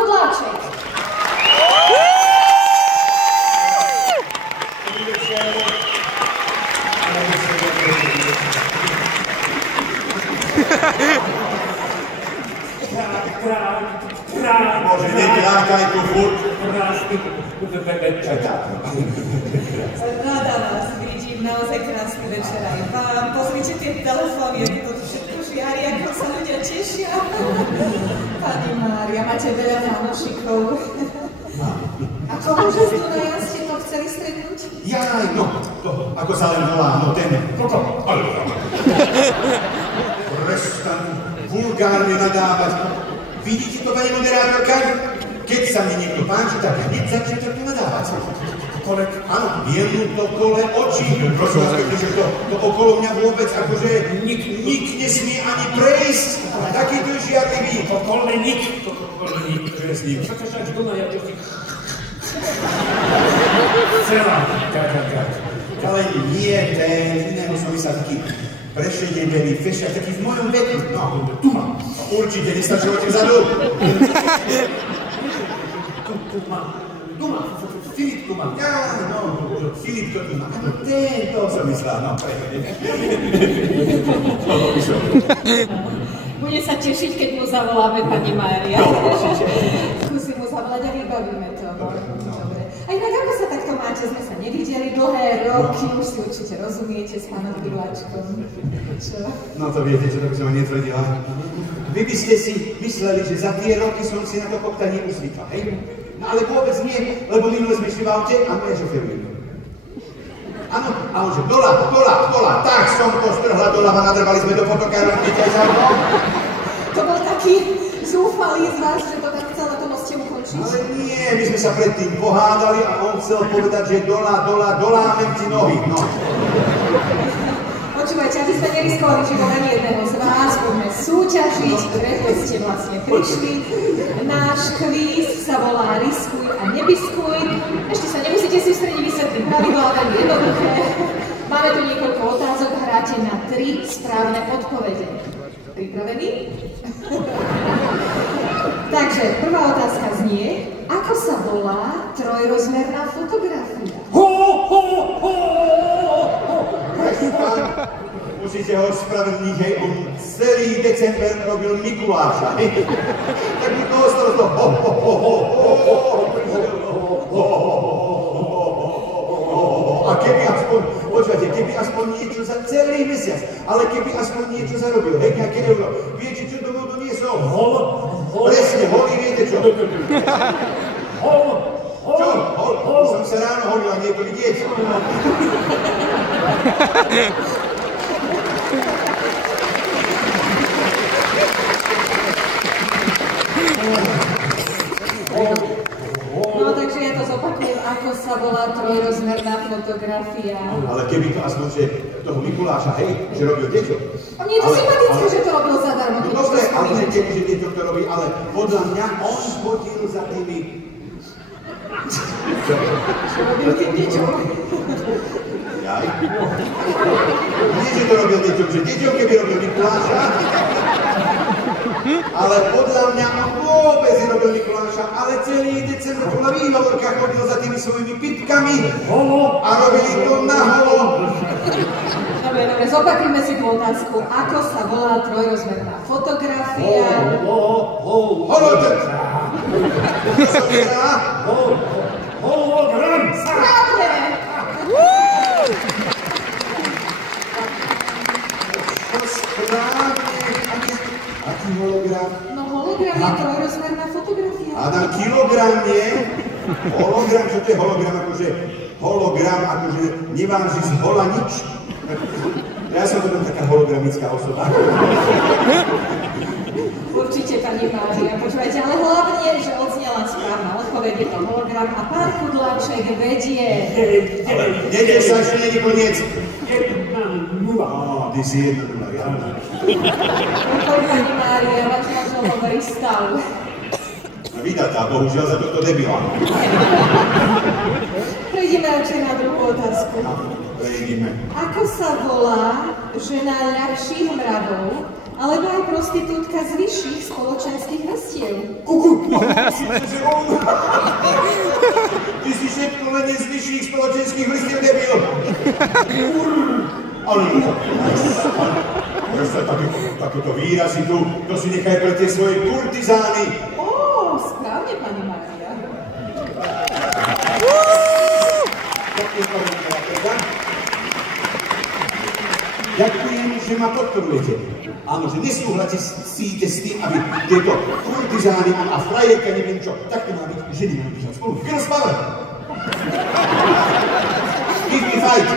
Kudláček. Môže nekrákaj tu furt. Rada vás vidím, naozaj krásny večer aj vám. Pozrite tie telefóny, ako to všetko žiari, ako sa ľudia tešia. Pani Mária, máte veľa fanošikov. A kohože z Dunaja ste to chceli stretnúť? Jaj, no, to, ako sa len volá, no ten, prestan vulgárne nadávať. Vidíte to, pani moderátorka? Keď sa mi niekto páči, tak hneď začne takto nadávať. Áno, jemu to kole očí. Prosím vás, pretože to okolo mňa vôbec akože nik nesmie ani prejsť. Takýto je žiadlivý. Okolný nik, že je s ním. Čo to však doma, ja to celá, Ale nie, ten iného som myslel taký prešedený, fešiak, taký v mojom veku. No, tu mám. Určite nestačilo tým vzadu. Tu mám. Filip tu mám. Ja, no, Filip to tu mám. No, tento som myslel, no, Bude sa tešiť, keď mu zavoláme, pani Mária. Skúsim mu zavolať a vybavíme to. Dobre. A inak ako sa takto máte? Sme sa nevideli dlhé roky, už si určite rozumiete s pánom Kudláčkom. Čo? No to viete, čo to by som netvrdila. Vy by ste si mysleli, že za tie roky som si na to koptanie uzvykla, hej? No ale vôbec nie, lebo minule sme šli v aute a moja šoféruje. Áno, a on že dola, tak som to strhla doľava, nadrbali sme do fotokára, viete aj za mnou. To bol taký zúfalý z vás, že to tak chcel na tom ste ukončiť. Ale nie, my sme sa predtým pohádali a on chcel povedať, že dolámem ti nohy, no. Počúvajte, aby sme neriskovali život ani jedného z vás, poďme súťažiť, preto ste vlastne prišli. Náš kvíz sa volá Riskuj a nebiskuj. Ešte sa nemusíte si v strede vysvetliť pravidlá, veľmi jednoduché. Máme tu niekoľko otázok, hráte na 3 správne odpovede. Pripravení? Takže prvá otázka znie, ako sa volá trojrozmerná fotografia? Musíte ho spravedlniť, hej, on celý december robil Mikuláša, hej. Tak mi to ostalo to a keby aspoň, počúvate, keby aspoň niečo za celý mesiac, ale keby aspoň niečo zarobil, hej, nejaké euro, viete, čo domov doniesol? Presne, holý, viete čo? Čo? Som sa ráno holil a nie to vidieť. No, takže ja to zopakujem, ako sa volá trojrozmerná fotografia. Ale keby to aspoň, že toho Mikuláša, hej, že robil deťo. A mne je to sympatické, že to robil zadarmo. No dobre, ale že keby, že deťo to robí, ale podľa mňa on chodil za tými... Čo robil tým deťom? Jaj? Nie, že to robil deťom, že deťom keby robil Mikuláša, ale podľa mňa on vôbec nerobil Mikuláša, ale celý december tu na výhovorkách chodil za tými svojimi pitkami a robili to na holo. Dobre, zopakujme si tú otázku. Ako sa volá trojrozmerná fotografia? Hologram. Hologram. Správne! Aký hologram? No hologram je trojrozmerná fotografia. Adam, kilogram nie? Hologram, čo to je hologram? Hologram, akože neváži z hola nič. Ja som potom taká hologramická osoba. Určite, pani Mária, počúvajte, ale hlavne, že odznela správna odpoveď, je to hologram a pán Kudláček vedie. Ale nedeš sa, ešte nie je koniec. 1-0. Ty si 1-0, ja. Pokoj, pani Mária, váš manžel hovorí stav. Vydatá, bohužiaľ za toto debila. Prejdeme radšej na druhú otázku. Prejdime. Ako sa volá žena ľahších mravov a Alebo aj prostitútka z vyšších spoločenských vrstiev. Že on... Ty si všetko len z vyšších spoločenských vrstiev, debil. Ale takéto výrazy tu, to si nechaj pre tie svoje kurtizány. Správne, pani Mária. Ďakujem, že ma podporujete. Áno, že nesúhlasíte s tým, aby tieto kurtizány a frajerka, neviem čo, tak to má byť, že nemáme držať spolu. Girls power! Give me fight!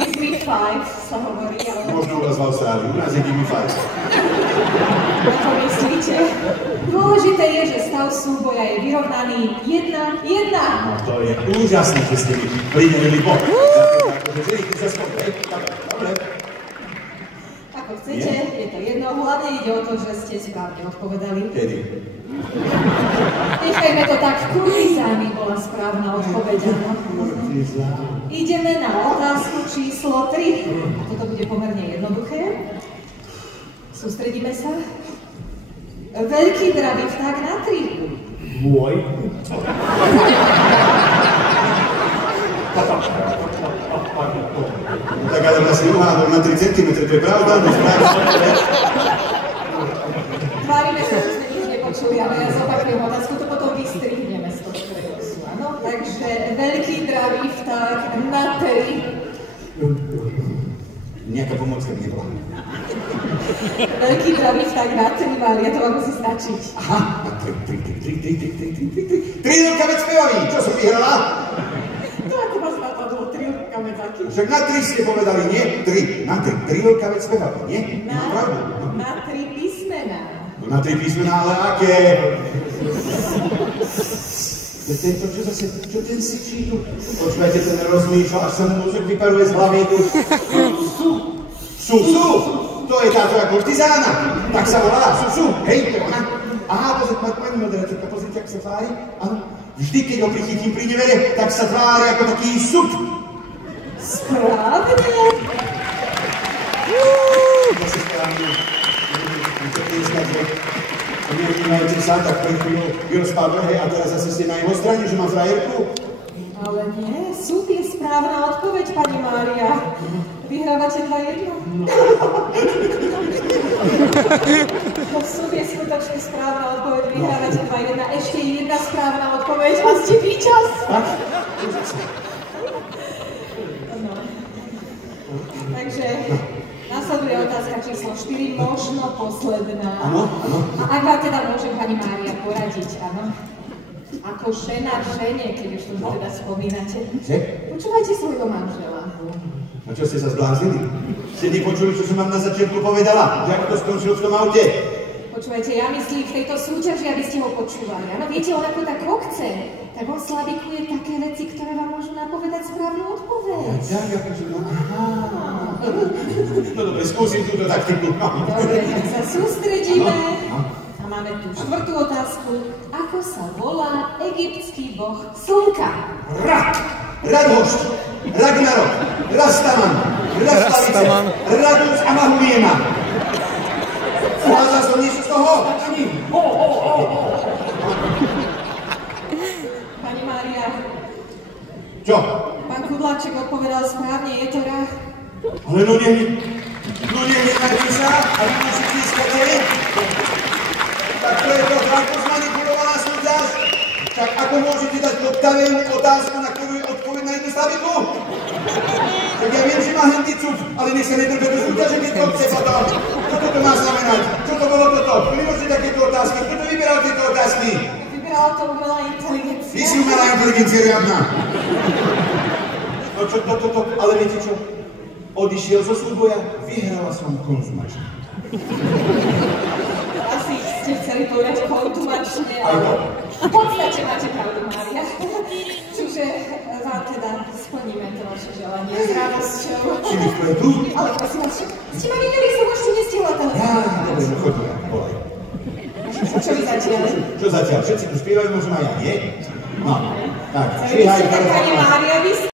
Give me five, sa hovorí, ale... Možno u vás v Austrálii, u nás je give me fight. Ako myslíte? Dôležité je, že stav súboja je vyrovnaný 1-1. No to je úžasné, že ste mi pridelili bok. Takže želíte sa spolu, hej? Dobre. Ako chcete, je to jedno, hlavne ide o to, že ste správne odpovedali. Kedy? Nechajme to tak, kurtizány bola správna odpoveď, áno. Ideme na otázku číslo 3. A toto bude pomerne jednoduché. Sústredíme sa. Veľký dravý vták na 3. Môj. Tak ale vlastne uhádol na 3 cm, to je pravda, no správne. Tvárime sa, že sme nič nepočuli, ale ja zopakujem otázku, to potom vystrihneme z toho predosu, áno? Takže veľký dravý vták na 3. Nejaká pomocka mi nebola. Veľký dravý vták na 3, Mária, to vám musí stačiť. Aha, na 3. Trilka veď spevavý, čo som vyhrala? To ako vás napadlo, trilka medzáky. Však na 3 ste povedali, nie? 3. Na 3. Trilka veď spevavý, nie? Na 3 písmená. No na 3 písmená, ale aké? Tento, čo zase, čo ten sečí tu? Počúvajte, ten rozmýšľa, až sa mu mozog vyparuje z hlavy tu. Sú. To je tá tvoja kurtizána. Tak sa volá, sú. Hej, to je ona. Aha, pozrite, pani moderátorka, pozrite, ak sa tvári. Áno. Vždy, keď ho prichytím pri nevere, tak sa tvári ako taký sud. Správne. Zase správne. Nevnímajte sa, tak pred chvíľou Girls Power, hej, a teraz zase ste na jeho strane, že má frajerku? Ale nie, súd je správna odpoveď, pani Mária. Vyhrávate 2-1? Súd je skutočne správna odpoveď, vyhrávate 2-1. Ešte jedna správna odpoveď a ste víťaz. No. Takže nasleduje otázka číslo 4, možno posledná. Áno. A ak vám teda môžem, pani Mária, poradiť, áno? Ako žena žene, keď už to teda spomínate. Počúvajte svojho manžela. A čo ste sa zbláznili? Ste nepočuli, čo som vám na začiatku povedala? Že ako to skončilo v tom aute? Počúvajte, ja myslím v tejto súťaži, aby ste ho počúvali. Áno, viete, on ako tak chce, tak on slavikuje také veci, ktoré vám môžu napovedať správnu odpoveď. Tak, akože, no, aha. No dobre, skúsim túto taktiku. Dobre, tak sa sústredíme. A máme tu štvrtú otázku. Ako sa volá egyptský boh slnka? Radhošt, Ragnarok, Rastaman, Rastavice, Radus a Mahumiena. Zvládla som niečo z toho? Ani. Pani Mária. Čo? Pán Kudláček odpovedal správne, je to Ra. Ale no nechajte sa, a vy naši tliskate. Tak to je to ako zmanipulovaná súťaž. Tak ako môžete dať odkavenú otázku, na ktorú je odpoveď na jednu slaviku? Tak ja viem, že má hendicu, ale nech sa nedrbe do súťaže, keď to chce potom. Čo toto má znamenať? Čo to bolo toto? Kto môžete takéto otázky? Kto to vyberal tieto otázky? Vyberala to umelá inteligencia. Vy si umelá inteligencia riadna. No čo toto, ale viete čo? Odišiel zo súboja, vyhrala som konzumačne. Asi ste chceli povedať kontumačne, Aj to. v podstate máte pravdu, Mária. Čiže vám teda splníme to vaše želanie s radosťou. Čiže to je tu? Ale prosím vás, ste ma videli, som ešte nestihla telefonovať. Dobre, no choď ja, volaj. Čo vy zatiaľ? Čo zatiaľ? Všetci tu spievajú, môžem aj ja, nie? No, tak, Chceli by ste tak, pani Mária, vy